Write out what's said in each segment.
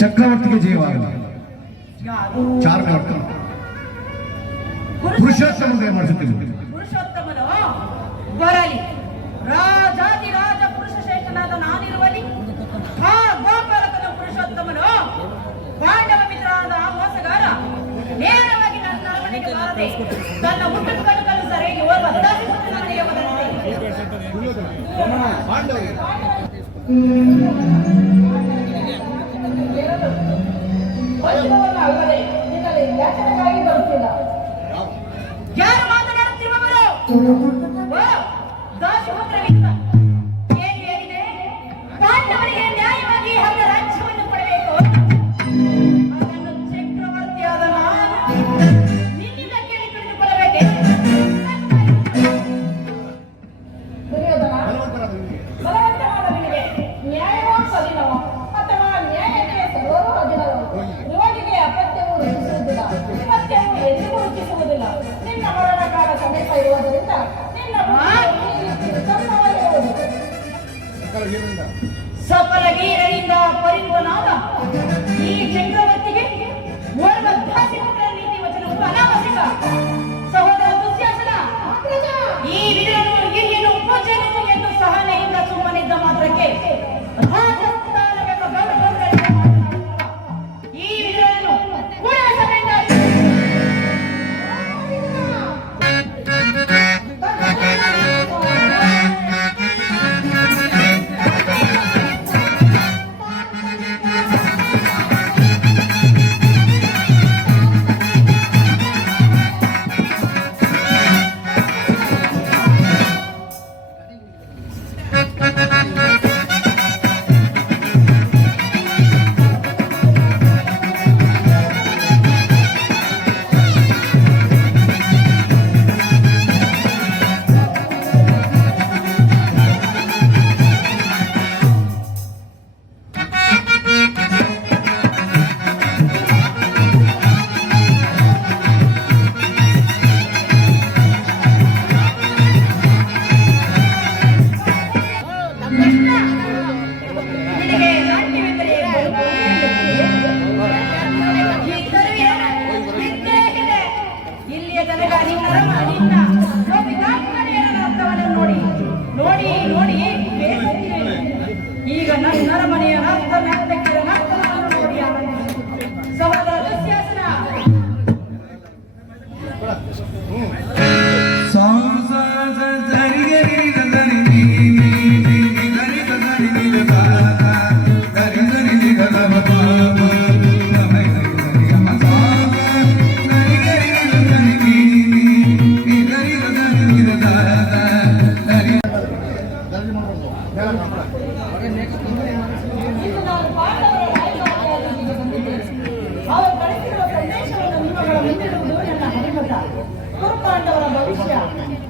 ಚಕ್ರವರ್ತಿಗೆ ಜಯವಾಗಲಿ. ಚಾರ್ಗ ಪುರುಷೋತ್ತಮ ಮಾಡಿಸುತ್ತಿದ್ದರು. ಪುರುಷೋತ್ತಮನು ಬರಲಿ, ರಾಜಾದಿ ರಾಜ ಪುರುಷ ಶ್ರೇಷ್ಠನಾದ ನಾನಿರುವಲಿ. ಆ ಗೋಪಾಲಕನ ಪುರುಷೋತ್ತಮನು ಪಾಂಡವ ಮಿತ್ರನಾದ ಆ ಮೋಸಗಾರ ನೇರವಾಗಿ ನನ್ನ ಅರಮನೆಗೆ ಬಾರದೆ ತನ್ನ ಹುಟ್ಟು ಕಣ್ಣುಗಳು ಸರಿಯಾಗಿ ಅಲ್ಲದೆ ನಿನ್ನಲ್ಲಿ ಯಾಚನೆಗಾಗಿ ಬರುತ್ತಿಲ್ಲ. ಯಾರು ಮಾತನಾಡುತ್ತಿರುವವರು? ದಾಶಪುತ್ರವಿಲ್ಲ. ಏನು ಹೇಳಿದೆ? ಪಾಂಡವರಿಗೆ ನ್ಯಾಯವಾಗಿ ಹಂಗ ರಾಜ್ಯವನ್ನು ಕೊಡಬೇಕು. ಅದನ್ನು ಚಕ್ರವರ್ತಿಯಾದ ನಾನು ನಿನ್ನಿಂದ ಕೇಳಿ ತಿಳಿದುಕೊಳ್ಳಬೇಕೆ? ಬಲವಂತವಾದ ನಿನಗೆ ನ್ಯಾಯವೋ ಸದಿನವೋ ಅಥವಾ ನ್ಯಾಯಕ್ಕೆ ಸರ್ವರೂ ಅಧೀನವೋ? ರೋಗಿಗೆ ಅಪತ್ಯವು ರುಚಿಸುವುದಿಲ್ಲ, ಅಪತ್ಯವು ಎಂದಿಗೂ ರುಚಿಸುವುದಿಲ್ಲ. ನಿನ್ನ ಮರಣಕಾಲ ಸಮೀಪ ಇರುವುದರಿಂದ ನಿನ್ನ ಸಫಲಗೀರರಿಂದ ಪರಿಪೂರ್ಣನಾದ ಈ ಚಕ್ರವರ್ತಿಗೆ ಓರ್ವ ದಾಸಿಪುತ್ರ ನೀತಿ ವಚನವು ಅನಾವಶ್ಯಕ. ಸಹೋದರ ದುಶ್ಯಾಸನ, ಈ ವಿಧನು ಹಿರಿಯನು ಪೂಜೆನು ಎಂದು ಸಹನೆಯಿಂದ ಸುಮ್ಮನಿದ್ದ ಮಾತ್ರಕ್ಕೆ ರಾಜಸ್ಥಾನವೆಂಬ ಗೌರವಗಳನ್ನು ಈ ವಿಧನು ಕೂಡ ಸಮೇತ ತನಕ ನಿನ್ನ ಅರ್ಥವನ್ನು ನೋಡಿ ನೋಡಿ ನೋಡಿ ಬೇಸತ್ತಿದೆ. ಈಗ ನನ್ನ ಅರಮನೆಯ ಅರ್ಥ ಮ್ಯಾತ್ತಕ್ಕಿರ ನರ್ತನವನ್ನು ನೋಡಿ ಸಹೋದರ ದುಶ್ಯಾಸನ ಇಂದು ನಾನು ಪಾಂಡವರ ರಾಯಭಾರಿಯಾಗಿ ಬಂದಿದ್ದೇನೆ. ಅವರು ಕಳಿಸಿರುವ ಸಂದೇಶವನ್ನು ನಿಮ್ಮಗಳ ಮುಂದಿಡುವುದು ನನ್ನ ಹರಿಮತ. ಕುರುಪಾಂಡವರ ಭವಿಷ್ಯ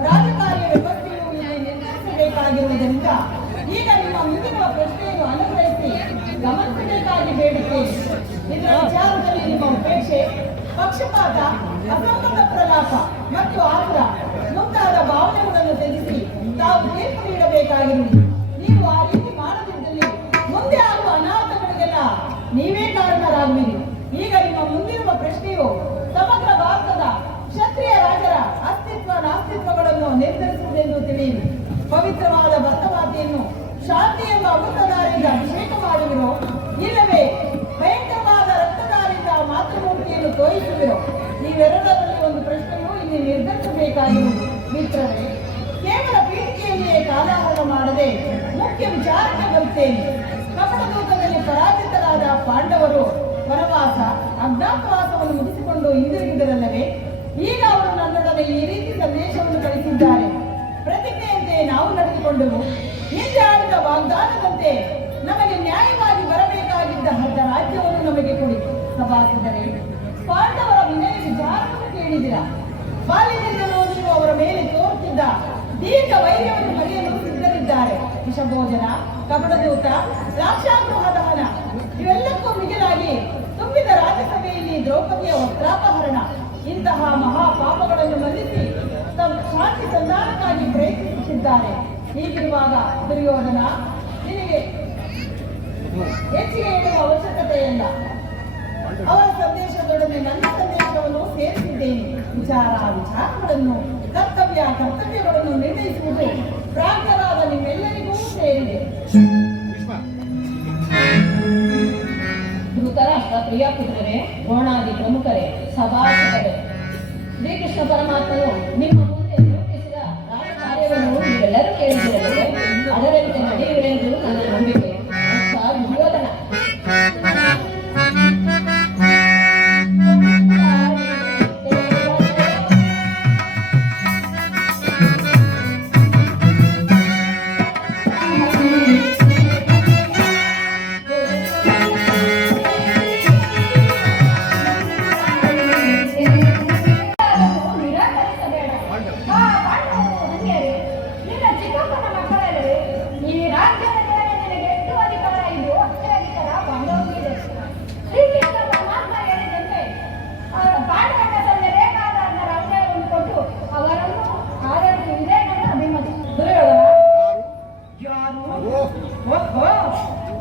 ರಾಜಕಾರ್ಯ ವ್ಯವಸ್ಥೆಯು ಇಲ್ಲಿ ನಿರ್ಧರಿಸಬೇಕಾಗಿರುವುದರಿಂದ ಈಗ ನಿಮ್ಮ ಮುಂದಿರುವ ಪ್ರಶ್ನೆಯನ್ನು ಅನುಗ್ರಹಿಸಿ ಗಮನಿಸಬೇಕಾಗಿ ಬೇಡುತ್ತೇನೆ. ಇದರ ವಿಚಾರದಲ್ಲಿ ನಿಮ್ಮ ಉಪೇಕ್ಷೆ, ಪಕ್ಷಪಾತ, ಅಸಂಬದ್ಧ ಪ್ರಲಾಪ ಮತ್ತು ಆತುರ ಮುಂತಾದ ಭಾವನೆಗಳನ್ನು ತ್ಯಜಿಸಿ ತಾವು ತೀರ್ಪು ನೀಡಬೇಕಾಗಿರುವುದು. ನೀವು ಆ ರೀತಿ ಮಾಡದಿದ್ದಲ್ಲಿ ಮುಂದೆ ಆಗುವ ಅನಾಹುತಗಳಿಗೆಲ್ಲ ನೀವೇ ಕಾರಣರಾಗುವಿರಿ. ಈಗ ನಿಮ್ಮ ಮುಂದಿರುವ ಪ್ರಶ್ನೆಯು ಸಮಗ್ರ ಭಾರತದ ಕ್ಷತ್ರಿಯ ರಾಜರ ಅಸ್ತಿತ್ವ ನಾಸ್ತಿತ್ವಗಳನ್ನು ನಿರ್ಧರಿಸುವುದೆಂದು ತಿಳಿಯಿರಿ. ಪವಿತ್ರವಾದ ಭರ್ತಮಾತೆಯನ್ನು ಶಾಂತಿ ಎಂಬ ಅಮೃತಧಾರೆಯಿಂದ ಅಭಿಷೇಕ ಮಾಡುವಿರೋ, ಇಲ್ಲವೇ ಭಯಂಕರವಾದ ರಕ್ತಧಾರೆಯಿಂದ ಮಾತೃಮೂರ್ತಿಯನ್ನು ತೋರಿಸುವಿರೋ? ನೀವೆರಡರಲ್ಲಿ ಒಂದು ಪ್ರಶ್ನೆಯು ಇಲ್ಲಿ ನಿರ್ಧರಿಸಬೇಕಾಗಿರುವುದು. ಮಿತ್ರರೇ, ಕೇವಲ ಪೀಠಿಕೆಯಲ್ಲಿಯೇ ಕಾಲಹರಣ ಮಾಡದೆ ಮುಖ್ಯ ವಿಚಾರಕ್ಕೆ ಬರುತ್ತೇನೆ. ಕಪಟದೂತದಲ್ಲಿ ಪರಾಜಿತರಾದ ಪಾಂಡವರು ವನವಾಸ ಅಜ್ಞಾತವಾಸವನ್ನು ಮುಗಿಸಿಕೊಂಡು ಹಿಂದಿರುಗಿದರಲ್ಲವೇ? ಈಗ ಅವರು ನನ್ನೊಡನೆ ಈ ರೀತಿ ಸಂದೇಶವನ್ನು ಕಳಿಸಿದ್ದಾರೆ. ಪ್ರತಿಜ್ಞೆಯಂತೆ ನಾವು ನಡೆದುಕೊಂಡೆವು. ಹಿಂದೆ ಆಡಿದ ವಾಗ್ದಾನದಂತೆ ನಮಗೆ ನ್ಯಾಯವಾಗಿ ಬರಬೇಕಾಗಿದ್ದ ಅರ್ಧ ರಾಜ್ಯವನ್ನು ನಮಗೆ ಕೊಡಿ. ಸಭಾಸದರೇ, ಪಾಂಡವರ ವಿನಯ ವಿಚಾರವನ್ನು ಕೇಳಿದಿರ. ಬಾಲ್ಯದಿಂದಲೂ ನೀವು ಅವರ ಮೇಲೆ ತೋರುತ್ತಿದ್ದ ದೀರ್ಘ ವೈರ್ಯವನ್ನು ಮರೆಯಲು ಸಿದ್ಧರಿದ್ದಾರೆ. ವಿಷಭೋಜನ, ಕಪಟದೂತ, ರಾಕ್ಷಾಗೃಹ ದಹನ ಇವೆಲ್ಲಕ್ಕೂ ಮಿಗಿಲಾಗಿ ತುಂಬಿದ ರಾಜ್ಯಸಭೆಯಲ್ಲಿ ದ್ರೌಪದಿಯ ವಸ್ತ್ರಾಪಹರಣ ಇಂತಹ ಮಹಾಪಾಪಗಳನ್ನು ಮನ್ನಿಸಿ ತಮ್ಮ ಶಾಂತಿ ಸಂಧಾನಕ್ಕಾಗಿ ಪ್ರಯತ್ನಿಸುತ್ತಿದ್ದಾರೆ. ಹೀಗಿರುವಾಗ ದುರ್ಯೋಧನ, ನಿನಗೆ ಹೆಚ್ಚಿಗೆ ಹೇಳುವ ಅವಶ್ಯಕತೆ ಇಲ್ಲ. ಅವರ ಸಂದೇಶದೊಡನೆ ನನ್ನ ಸಂದೇಶವನ್ನು ಸೇರಿಸಿದ್ದೇನೆ. ವಿಚಾರಗಳನ್ನು ಕರ್ತವ್ಯಗಳನ್ನು ನಿರ್ಣಯಿಸುವುದು ಪ್ರಾಜ್ಞರಾದ ನಿಮ್ಮೆಲ್ಲರಿಗೂ ಸೇರಿದೆ. ಧೃತರಾಷ್ಟ್ರ ಪ್ರಿಯ ಪುತ್ರರೇ, ದ್ರೋಣಾದಿ ಪ್ರಮುಖರೇ, ಸಭಾಸದರೇ, ಶ್ರೀಕೃಷ್ಣ ಪರಮಾತ್ಮನು ನಿಮ್ಮ ಮುಂದೆ ನಿರೂಪಿಸಿದ ರಾಜಕಾರ್ಯವನ್ನು ನೀವೆಲ್ಲರೂ ಕೇಳಿದಿರಲಿದೆ. ಅದರಂತೆ ನಡೆಯುವೆಂದು ನನ್ನ ನಂಬಿಕೆ. ದುರ್ಯೋಧನ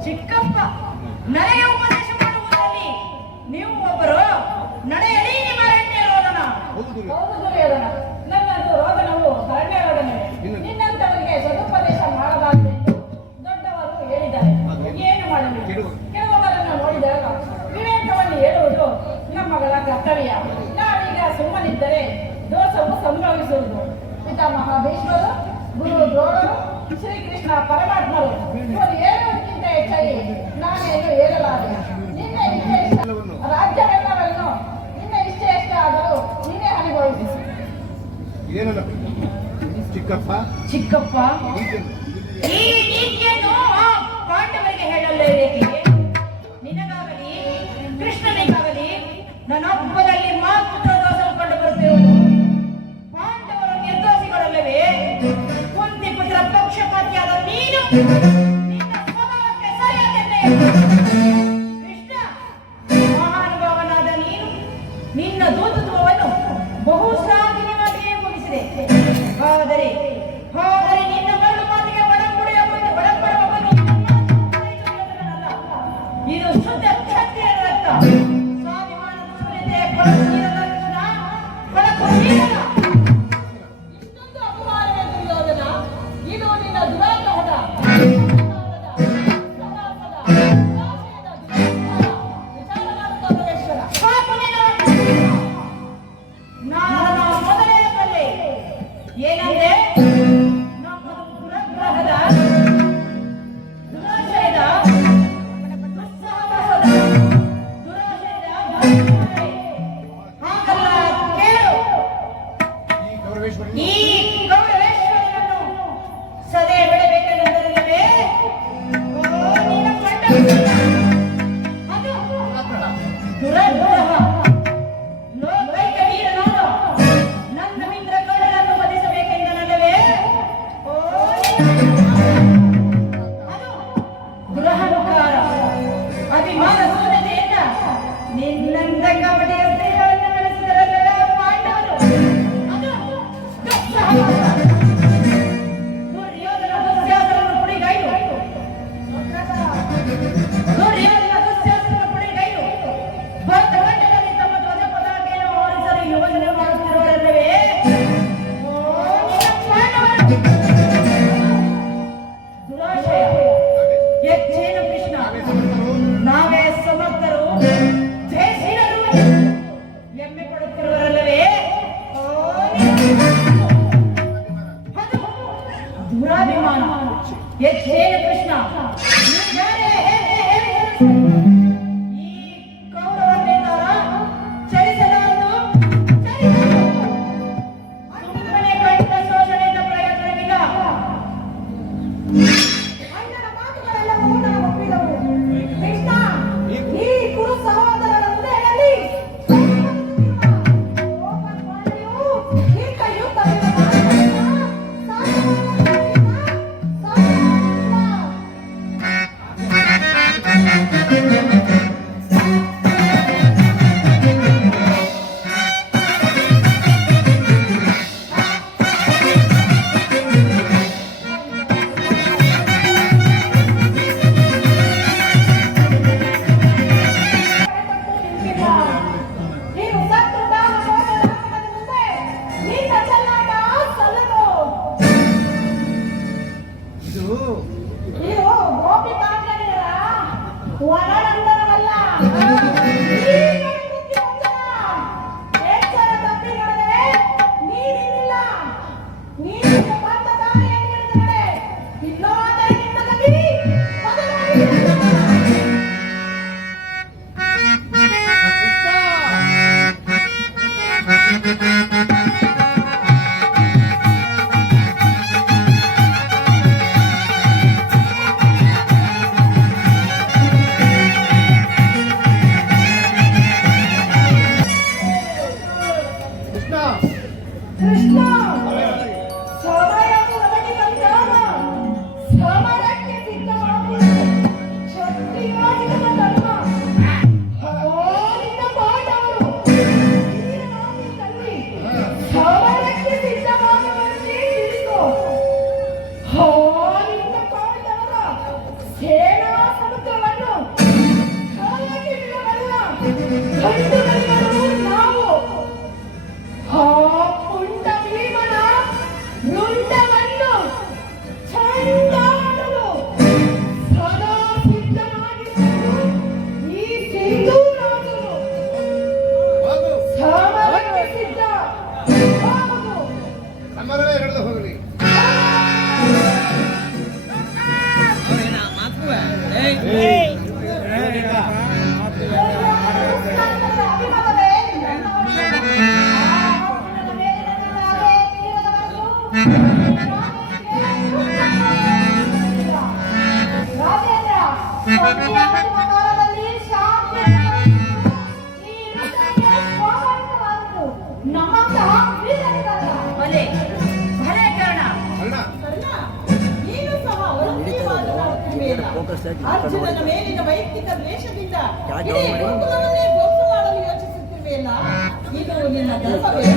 ಚಿಕ್ಕಪ್ಪ ನಡೆಯ ಉಪದೇಶ ಮಾಡುವುದರಲ್ಲಿ ನೀವು ಒಬ್ಬರು ನಡೆಯಲಿ ನಿಮ್ಮ ಅರಣ್ಯ ರೋದನ. ಹೌದು ದುರ್ಯೋಧನ, ನನ್ನದು ರೋದನವು ಅರಣ್ಯ ರೋದನೆ. ನಿನ್ನಂತವರಿಗೆ ಸದುಪದೇಶ ಮಾಡಬಾರದೆಂದು ದೊಡ್ಡವರು ಹೇಳಿದ್ದಾರೆ. ಏನು ಮಾಡಲಿ? ಕೆಲವರನ್ನು ನೋಡಿದಾಗ ವಿವೇಕವನ್ನು ಹೇಳುವುದು ನಮ್ಮಗಳ ಕರ್ತವ್ಯ. ನಾವೀಗ ಸುಮ್ಮನಿದ್ದರೆ ದೋಷವು ಸಂಭವಿಸುವುದು. ಪಿತಾಮಹ ಭೀಷ್ಮರು, ಗುರು ದ್ರೋಣರು, ಶ್ರೀಕೃಷ್ಣ ಪರಮಾತ್ಮರು ಇವರು ಹೇಳುವುದಕ್ಕಿಂತ ಹೆಚ್ಚಾಗಿ ನಾನೇನು ಹೇಳಲಾರೆ. ನಿನ್ನ ಇಷ್ಟೇ ರಾಜ್ಯವೆಲ್ಲವನ್ನು ನಿನ್ನ ಇಷ್ಟೇ ಎಷ್ಟ ಆದರೂ ನೀನೇ ಅನುಭವಿಸಿ. ಚಿಕ್ಕಪ್ಪ, ಈ ನೀತಿಯನ್ನು ಪಾಂಡವರಿಗೆ ಹೇಳಲೇಬೇಕೆ? ನಿನಗಾಗಲಿ ಕೃಷ್ಣನಿಗಾಗಲಿ ನನ್ನೊಬ್ಬರಲ್ಲಿ ಮಾತ್ರ ದೋಷ ಕಂಡು ಬರುತ್ತಿರುವುದು. ಪಾಂಡವರು ನಿರ್ದೋಷಿಗಳಲ್ಲವೇ? ಕುಂತಿ ಪುತ್ರ ಪಕ್ಷಪಾತಿಯಾದ ನೀನು ನಿನ್ನ ಸ್ವಭಾವಕ್ಕೆ ಸರಿಯಾದೆಂದೇ ಕೃಷ್ಣ, ಮಹಾನುಭಾವನಾದ ನೀನು ನಿನ್ನ ದೂತತ್ವವನ್ನು ಬಹು ಶ್ಲಾಘನೀಯವಾಗಿಯೇ ಮುಗಿಸಿದೆ. ಆದರೆ ನಿನ್ನ ಮರಳು ಮಾತಿಗೆ ಒಳಪಡುವ ಇದು ಶುದ್ಧ ಕ್ಷತ್ರಿಯರ ರಕ್ತ. ಸ್ವಾಭಿಮಾನ ಸೂರ್ಯತೆ ಕೊಳಕು ನೀರದ ಕೃಷ್ಣ, ಕೊಳಕು ಇಷ್ಟೊಂದು ಅಪಮಾನವೇ ದುರ್ಯೋಧನ? ಇದು ನಿನ್ನ ದುರಾಗ್ರಹದ ವಿಚಾರ ಮಾಡುತ್ತಾ ಪರಮೇಶ್ವರ. ನಾನು ಮೊದಲೇ ಬಲ್ಲೆ ಏನಂದ್ರೆ ನಮ್ಮ ದುರಗ್ರಹದ ದುರಾಶಯದ ದುಸ್ಸಾಹಸದ ದುರಾಶಯದ ಹಾಗಲ್ಲ ಕೇಳು. ಈ ಗೌರವೇಶ್ವರನನ್ನು ಸದೆ ಬಿಡಬೇಕೆಂದರೆ ನೀನು ಕಂಡ ಅದು ದುರಗ್ರಹ. ಲೋಕೈಕ ವೀರನಾದ ನನ್ನ ಮಿತ್ರ ಗೌಡರನ್ನು ವಧಿಸಬೇಕೆಂದನಲ್ಲವೇ? ಅದು ದುರಹಂಕಾರ ಅಭಿಮಾನ ಶೂನ್ಯತೆಯಿಂದ ನಿನ್ನಂತ ಕಪಟಿಯ ಸ್ತ್ರೀಗಳನ್ನು ಬೆಳೆಸಿದರಲ್ಲವೇ ಪಾಂಡವರು? ಅದು ದುಸ್ಸಾಹಸ. ದುರ್ಯೋಧನ ದುಸ್ಸಾಹಸವನ್ನು ಪುಡಿಗೈದು ಭರತಖಂಡದಲ್ಲಿ ತಮ್ಮ ಧ್ವಜ ಪತಾಕೆಯನ್ನು ಹಾರಿಸಲು ಯೋಜನೆ ಮಾಡುತ್ತಿರುವರಲ್ಲವೇ? ದುರಾಶಯ ಹೆಚ್ಚೇನು ಕೃಷ್ಣ? ನಾವೇ ಸಮರ್ಥರು, ಜಯಶೀಲರು ಹೆಮ್ಮೆ ಪಡುತ್ತಿರುವರಲ್ಲವೇ? ಅದು ದುರಾಭಿಮಾನ ಹೆಚ್ಚೇನು ಕೃಷ್ಣ? ನೀವ್ಯಾರೇ? ಈ ಕೌರವನೇನಾರ ಚಲಿಸಲಾರದು, ಸುಮ್ಮನೆ ಕಂಡ ಶೋಷಣೆಯಿಂದ ಪ್ರಯೋಜನವಿಲ್ಲ. ಅಣ್ಣನ ಮಾತುಗಳೆಲ್ಲವೂ ನಾನು ಒಪ್ಪಿದವು. ಕೃಷ್ಣ, ಈ ಕುರು ಸಹೋದರರ ಹೃದಯದಲ್ಲಿ ಕೋಪಮಾಡಿಯೂ ಈ ಕೈಯುತ್ತಲಿರುವ ಮಾತುಗಳನ್ನ ನೀನು ಸತ್ತು ಮುಂದೆ ನಿನ್ನ ಚೆಲ್ಲಾಟ ಸಲ್ಲದು. ನೀವು ಗೋಪಿ ಪಾಂಡವರ ಒಳನಂದನವಲ್ಲ. ನೀನು ಬುದ್ಧಿವಂತನ. ಎಚ್ಚರ ತಪ್ಪಿ ನಡೆದರೆ ನೀನಿಲ್ಲ. ನೀನು ಬಂದ ದಾರಿಯನ್ನು ಹಿಡಿದರೆ ಇಲ್ಲವಾದರೆ ನಿನ್ನ ಗತಿ ಬದಲಾಗಿದೆ. ಕೃಷ್ಣ, ಸಮಯವು ನಮಗೆ ಬಂದಾಗ ಸಮರಕ್ಕೆ ಸಿದ್ಧವಾಗುವುದು ಕ್ಷತ್ರಿಯೋಚಿತ ಧರ್ಮ. ಹೋರಿನ ಪಾಂಡವರು ವೀರನಾಗಿ ತನ್ನಿ ಸಮರಕ್ಕೆ ಸಿದ್ಧವಾಗುವಂತೆ ತಿಳಿದು ಹೋರಿನ ಪಾಂಡವರ ಸೇನಾ ಸಮುದ್ರವನ್ನು ಕಾಲಕ್ಕೆ ಬಿಡಬಲ್ಲ ಗಂಡುಗಳಿಗರು ನಾವು. ಪುಂಡ ಭೀಮನ ರುಂಡವನ್ನು ಚಂಡಾಡಲು ಸದಾ ಸಿದ್ಧನಾಗಿರುವುದು ಈ ಸಿಂಧೂರಾಜನು. ಸಮರಕ್ಕೆ ಸಿದ್ಧ. ಹೌದು. ಸಮರವೇ ನಡೆದು ಹೋಗಲಿ. ಅಭಿಮತವೇ ರಾಜೇಂದ್ರ, ಕಾಲದಲ್ಲಿ ಶಾಂತಿ ಈ ಹೃದಯ ಸ್ವಾಭಾವಿಕವಾದದ್ದು. ನಮ್ಮಂತಹ ವೀರರಿಗಲ್ಲ. ಭಲೆ ಭಲೆ ಕಾರಣ. ಕರ್ಣ, ನೀನು ಸಹ ಮಾತನಾಡುತ್ತಿರುವೆಯಲ್ಲ. ಅರ್ಜುನನ ಮೇಲಿನ ವೈಯಕ್ತಿಕ ದ್ವೇಷದಿಂದ ಇಡೀ ಕುಟುಂಬವನ್ನೇ ಧ್ವಂಸ ಮಾಡಲು ಯೋಚಿಸುತ್ತಿರುವೆಯಲ್ಲ. ಇದು ನಿನ್ನ ಧರ್ಮವೇ?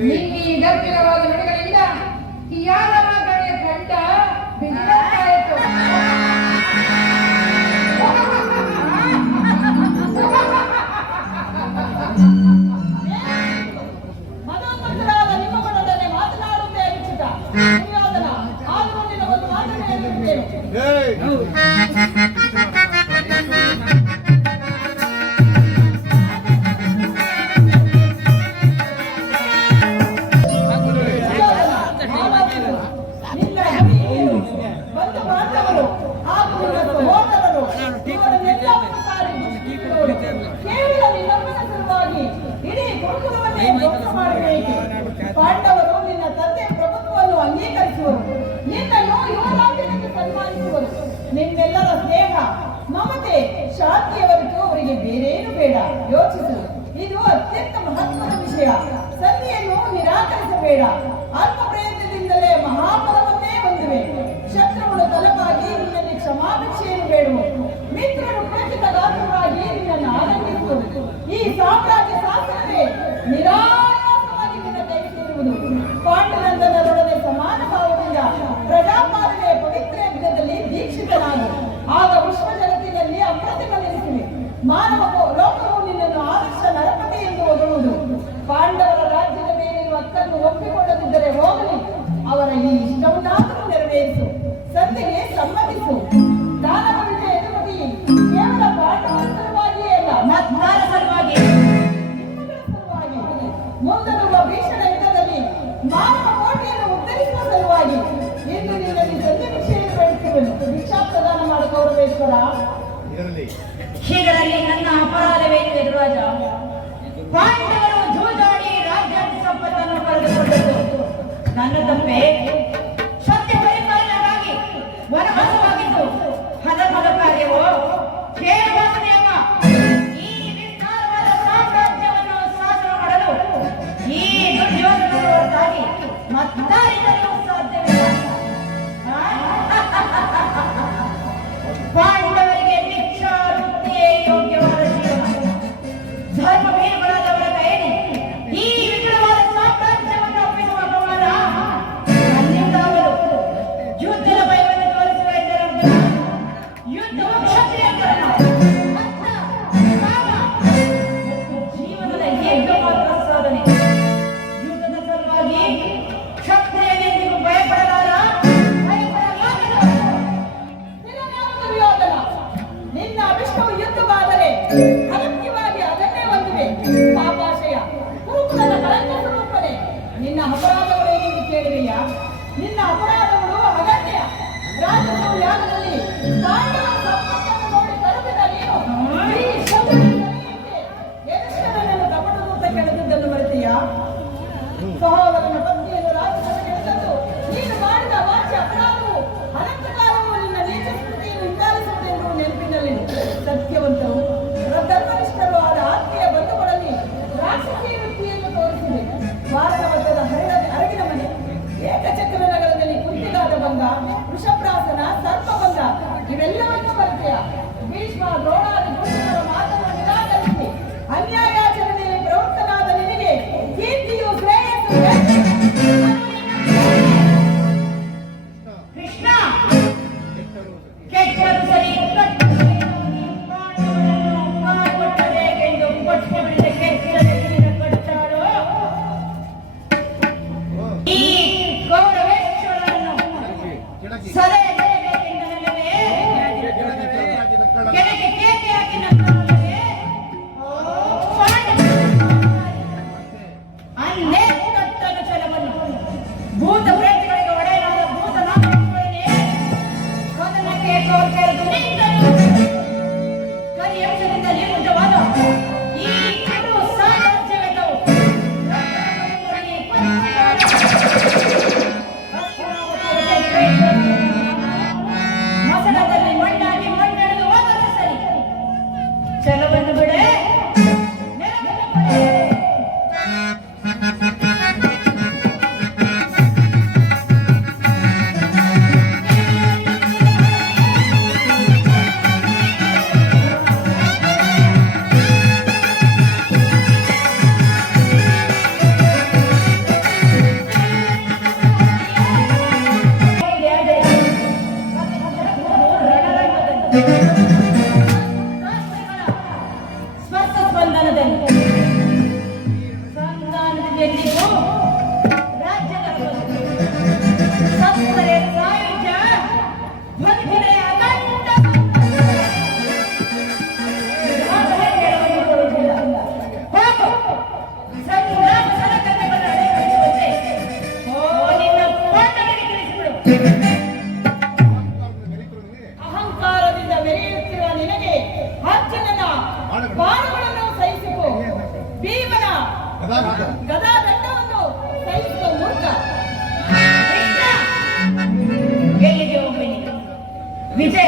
ನಿನ್ನೆ ಈ ಗಂಭೀರವಾದ ನುಡಿಗಳಿಂದ ಯಾದವ ಗಣೆಯ ಕಂಠ ಬಿಗಿದಾಯಿತು. ಮನೋಮಂಥರಾದ ನಿಮ್ಮ ಮನದೊಡನೆ ಮಾತನಾಡುವುದೇ ಉಚಿತ. ದುರ್ಯೋಧನ, ಆದರೂ ನಿನ್ನ ಒಂದು ಮಾತನ್ನು ಹೇಳಿರುತ್ತೇನೆ. ಏಯ್! ನಿನ್ನ ಹಿರಿಯರು, ಬಂಧು ಬಾಂಧವರು ಹಾಗೂ ನಿನ್ನ ಸಹೋದರರು ಇವರನ್ನೆಲ್ಲವನ್ನೂ ಸಾರಿ ಮುಗಿಸಿಬಿಡೋರು. ಕೇವಲ ನಿನ್ನಮ್ಮನ ಸಲುವಾಗಿ ಇಡೀ ಗುರುಕುಲವನ್ನೇ ಧ್ವಂಸ ಮಾಡಬೇಕು. ಪಾಂಡವರು ನಿನ್ನ ತಂದೆ ಪ್ರಭುತ್ವವನ್ನು ಅಂಗೀಕರಿಸುವರು, ನಿನ್ನನ್ನು ಯುವರಾಜನೆಂದು ಸನ್ಮಾನಿಸುವರು. ನಿನ್ನೆಲ್ಲರ ಸ್ನೇಹ, ಮಮತೆ, ಶಾಂತಿಯವರೆಗೂ ಅವರಿಗೆ ಬೇರೇನು ಬೇಡ. ಯೋಚಿಸು, ಇದು ಅತ್ಯಂತ ಮಹತ್ವದ ವಿಷಯ. ಸಂಧಿಯನ್ನು ನಿರಾಕರಿಸಬೇಡ. ಅಲ್ಪ ಪ್ರಯತ್ನದಿಂದಲೇ ಮಹಾಫಲವನ್ನೇ ಹೊಂದಿವೆ. ಶತ್ರುಗಳು ತಲಪಾಗಿ ನಿನ್ನಲ್ಲಿ ಕ್ಷಮಾಭಿಕ್ಷೆಯನ್ನು ಬೇಡುವರು. ಮಿತ್ರರು ಪ್ರಚಿತ ಗಾತ್ರವಾಗಿ ನಿನ್ನನ್ನು ಆನಂದಿಸುವರು. ಈ ಸಾಮ್ರಾಜ್ಯ ಶಾಸನವೇ ನಿರಾಯಾಸವಾಗಿ ನಿನ್ನ ಕೈ ಸೇರುವುದು. ಪಾಂಡುನಂದನರೊಡನೆ ಸಮಾನ ಭಾವದಿಂದ ಪ್ರಜಾಪಾಲನೆಯ ಪವಿತ್ರ ಯಜ್ಞದಲ್ಲಿ ದೀಕ್ಷಿತನಾದ ಆಗ ವಿಶ್ವ ಜಗತ್ತಿನಲ್ಲಿ ಅಪ್ರತಿಮ ನೆಲೆಸಿವೆ. ಮಾನವ ಲೋಕವು ನಿನ್ನನ್ನು ಆದರ್ಶ ನರಪತಿ ಎಂದು ಹೊಗಳುವುದು. ಪಾಂಡವರ ರಾಜ್ಯದ ಮೇಲಿರುವ ಹಕ್ಕನ್ನು ಒಪ್ಪಿಕೊಳ್ಳದಿದ್ದರೆ ಹೋಗಲಿ, ಅವರ ಈ ಇಷ್ಟವನ್ನಾದರೂ ನೆರವೇರಿಸು. ಸಂಧಿಗೆ ಸಮ್ಮತಿಸು. ದಾನವ ವಿಜಯ ಎನ್ನುವುದು ಕೇವಲ ಪಾಂಡವರ ಸಲುವಾಗಿಯೇ ಅಲ್ಲ, ಮತ್ತಾರ ಸಲುವಾಗಿ ನಿಮ್ಮಗಳ ಸಲುವಾಗಿ. ಮುಂದರುವ ಭೀಷಣ ಯುದ್ಧದಲ್ಲಿ ಮಾನವ ಕೋಟೆಯನ್ನು ಉತ್ತರಿಸುವ ಸಲುವಾಗಿ ಇಂದು ನಿನ್ನಲ್ಲಿ ಸಂಧಿ ಭಿಕ್ಷೆಯನ್ನು ಬೇಡುತ್ತಿರುವೆನು. ಭಿಕ್ಷಾ ಪ್ರದಾನ ಮಾಡ ಗೌರವೇಶ್ವರ. ಇದರಲ್ಲಿ ಇದರಲ್ಲಿ ನನ್ನ ಅಪರಾಧವೇನು ಎದುರಾಜ? ಪಾಂಡವರು ಜೂಜಾಡಿ ರಾಜ್ಯಾತಿ ಸಂಪತ್ತನ್ನು ಕಳೆದುಕೊಂಡದ್ದು ನನ್ನ ತಪ್ಪೆ. ಸತ್ಯ ಪರಿಪಾಲನೆಗಾಗಿ ವನವಾಸವಾಗಿದ್ದು ಹದಮದ ಕಾರ್ಯವೋ ಕೇವಲ ನಿಯಮ. ಈ ವಿಸ್ತಾರವಾದ ಸಾಮ್ರಾಜ್ಯವನ್ನು ಶಾಸನ ಮಾಡಲು ಈ ದುರ್ಯೋಧನರ ಹೊರತಾಗಿ ಮತ್ತಾರಿಂದಲೂ ಸಾಧ್ಯವಿಲ್ಲ. ಪಾಂಡವರಿಗೆ ಭಿಕ್ಷಾ ವೃತ್ತಿಯೇ ಯೋಗ್ಯವಾದ ಜೀವನ. ಧರ್ಮ ವೀರಗಳಾದವರ ಕೈಯಲ್ಲಿ ಈ ವಿಕಲವಾದ ಸಾಮ್ರಾಜ್ಯವನ್ನು ಒಪ್ಪಿಸುವ ಅಪಮಾನ ನನ್ನಿಂದಾಗಲು. ಯುದ್ಧದ ಭಯವನ್ನು ತೋರಿಸುವ ಇದರ ಯುದ್ಧವು ಕ್ಷತ್ರಿಯ ಕರ್ಮ. ಅರ್ಥ, ಕಾಮ ಮತ್ತು ಜೀವನದ ಏಕಮಾತ್ರ ಸಾಧನೆ. ಯುದ್ಧದ ಸಲುವಾಗಿ ಕ್ಷತ್ರಿಯನೆಂದಿಗೂ ಭಯಪಡಲಾರ, ಭಯಪಡಲಾಗದು. ದುರ್ಯೋಧನ, ನಿನ್ನ ಅಭಿಷ್ಟವು ಯುದ್ಧವಾದರೆ ಅಗತ್ಯವಾಗಿ ಅದನ್ನೇ ಹೊಂದಿವೆ. ಪಾಪಾಶಯ, ಕುರುಕುಲದ ಕಳಂಕ ಸ್ವರೂಪನೆ. ನಿನ್ನ ಅಪರಾಧಗಳೇನೆಂದು ಕೇಳಿವೆಯಾ? ನಿನ್ನ ಅಪರಾಧಗಳು ಅಗತ್ಯ. ರಾಜಸೂಯಾಗದಲ್ಲಿ ಪಾಂಡವರ ಸಂಪತ್ತನ್ನು ನೋಡಿ ಕರುಬಿದ ನೀನು ಈ ಶತ್ರುವಿಗೆ ಎದುರಿಸನನ್ನು ಕಪಟದೂತ ಕೆಡದಿದ್ದನ್ನು ಮರೆತೆಯಾ? ಸಹೋದರನ ಪತ್ನಿಯನ್ನು ರಾಜಸಭೆ ಕೆಡದದ್ದು ನೀನು ಮಾಡಿದ ವಾಚ್ಯ ಅಪರಾಧವು ಅನಂತಕಾಲವು ನಿನ್ನ ನೀಚ ಸ್ಥಿತಿಯನ್ನು ಹಿಂಬಾಲಿಸುವುದೆಂದು ನೆನಪಿನಲ್ಲಿ. ಸತ್ಯವಂತರು ಧರ್ಮನಿಷ್ಠರು ಆದ ಆತ್ಮೀಯ ಬಂಧುಗಳಲ್ಲಿ ರಾಕ್ಷಸೀಯ ವೃತ್ತಿಯನ್ನು ತೋರಿಸಿದೆ. ವಾರಣವತದ ಅರಗಿನ ಮನೆ, ಏಕಚಕ್ರ ನಗರದಲ್ಲಿ ಕುಂತಿಗಾದ ಭಂಗ, ವೃಷಭ್ರಾಸನ, ಸರ್ಪಭಂಗ ಇವೆಲ್ಲವನ್ನೂ ಮರೆತೆಯ? ಭೀಷ್ಮ, ದ್ರೋಣಾದಿ ಗುರುಗಳ ಮಾತನ್ನು ನಿರಾಕರಿಸಿ ಅನ್ಯಾಯಾಚರಣೆಯಲ್ಲಿ ಪ್ರವೃತ್ತನಾದ ನಿನಗೆ ಕೀರ್ತಿಯು ಶ್ರೇಯಸ್ಸು ಗದಾ ದಂಡವನ್ನು ಸಹಿಸುವ ಮೂರ್ಖ. ಕೃಷ್ಣ ಎಲ್ಲಿಗೆ ಹೋಗ್ಬೇಕು? ವಿಜಯ